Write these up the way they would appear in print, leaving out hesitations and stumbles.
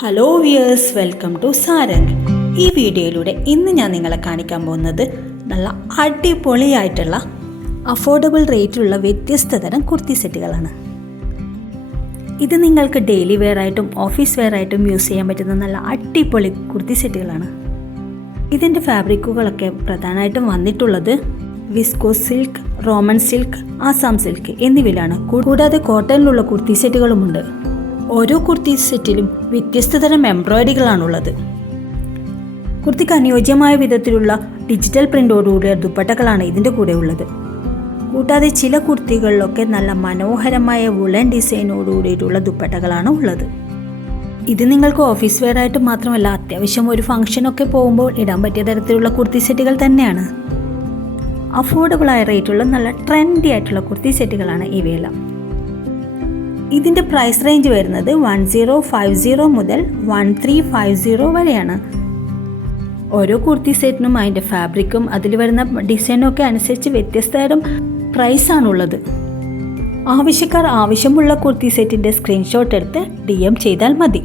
Hello viewers, welcome to Sarang. ഈ വീഡിയോയിലൂടെ ഇന്ന് ഞാൻ നിങ്ങളെ കാണിക്കാൻ പോകുന്നത് നല്ല അടിപൊളിയായിട്ടുള്ള അഫോർഡബിൾ റേറ്റിലുള്ള വ്യത്യസ്ത തരം കുർത്തി സെറ്റുകളാണ്. ഇത് നിങ്ങൾക്ക് ഡെയിലി വെയർ ആയിട്ടും ഓഫീസ് വെയർ ആയിട്ടും യൂസ് ചെയ്യാൻ പറ്റുന്ന നല്ല അടിപൊളി കുർത്തി സെറ്റുകളാണ്. ഇതിൻ്റെ ഫാബ്രിക്കുകളൊക്കെ പ്രധാനമായിട്ടും വന്നിട്ടുള്ളത് viscose silk, Roman silk, Assam silk എന്നിവയിലാണ്. കൂടാതെ കോട്ടണിലുള്ള കുർത്തി സെറ്റുകളുമുണ്ട്. ഓരോ കുർത്തി സെറ്റിലും വ്യത്യസ്ത തരം എംബ്രോയിഡറികളാണുള്ളത്. കുർത്തിക്ക് അനുയോജ്യമായ വിധത്തിലുള്ള ഡിജിറ്റൽ പ്രിൻ്റോടുകൂടിയ ദുപ്പട്ടകളാണ് ഇതിൻ്റെ കൂടെ ഉള്ളത്. കൂടാതെ ചില കുർത്തികളിലൊക്കെ നല്ല മനോഹരമായ വുളൻ ഡിസൈനോടുകൂടിയിട്ടുള്ള ദുപ്പട്ടകളാണ് ഉള്ളത്. ഇത് നിങ്ങൾക്ക് ഓഫീസ് വെയർ ആയിട്ട് മാത്രമല്ല, അത്യാവശ്യം ഒരു ഫംഗ്ഷനൊക്കെ പോകുമ്പോൾ ഇടാൻ പറ്റിയ തരത്തിലുള്ള കുർത്തി സെറ്റുകൾ തന്നെയാണ്. അഫോർഡബിളായ റേറ്റുള്ള നല്ല ട്രെൻഡി ആയിട്ടുള്ള കുർത്തി സെറ്റുകളാണ് ഇവയെല്ലാം. ഇതിൻ്റെ പ്രൈസ് റേഞ്ച് വരുന്നത് 1050 മുതൽ 1350 വരെയാണ്. ഓരോ കുർത്തി സെറ്റിനും അതിൻ്റെ ഫാബ്രിക്കും അതിൽ വരുന്ന ഡിസൈനും ഒക്കെ അനുസരിച്ച് വ്യത്യസ്ത തരം പ്രൈസാണുള്ളത്. ആവശ്യക്കാർ ആവശ്യമുള്ള കുർത്തി സെറ്റിൻ്റെ സ്ക്രീൻഷോട്ട് എടുത്ത് DM ചെയ്താൽ മതി.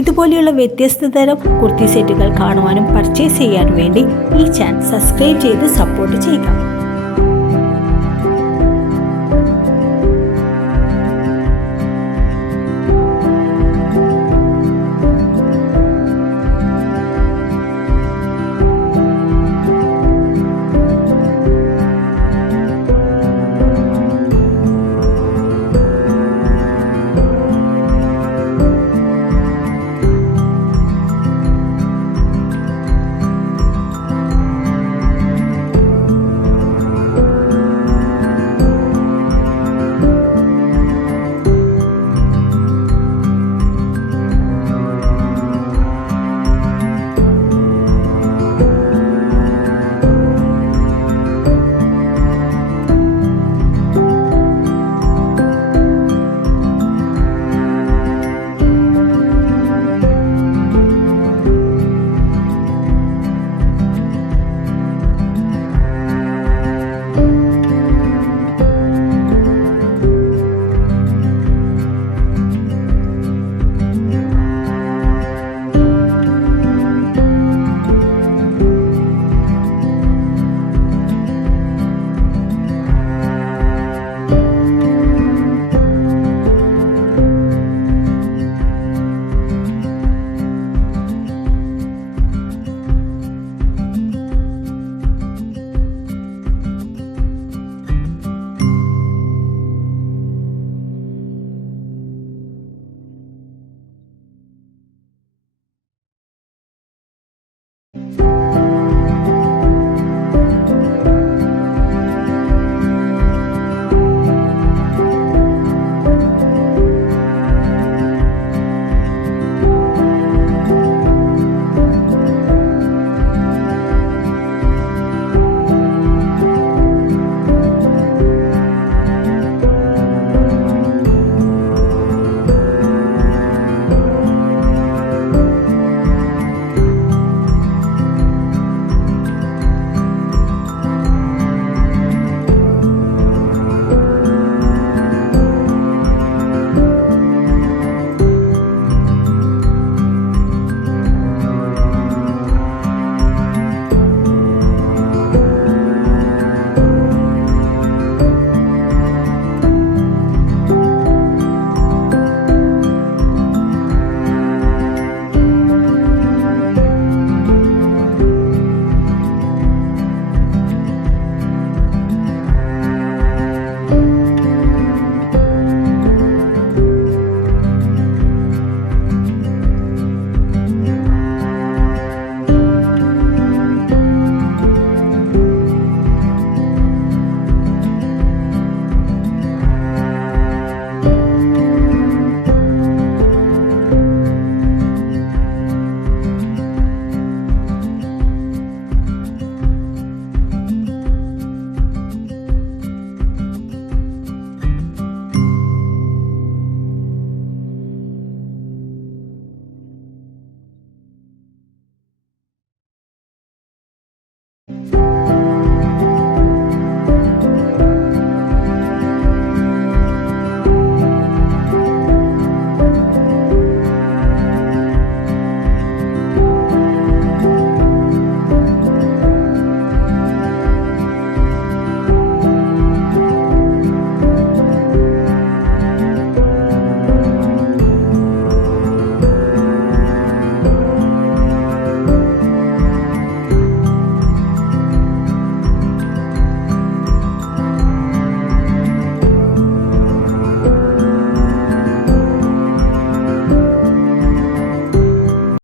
ഇതുപോലെയുള്ള വ്യത്യസ്ത തരം കുർത്തി സെറ്റുകൾ കാണുവാനും പർച്ചേസ് ചെയ്യാനും വേണ്ടി ഈ ചാനൽ സബ്സ്ക്രൈബ് ചെയ്ത് സപ്പോർട്ട് ചെയ്യുക.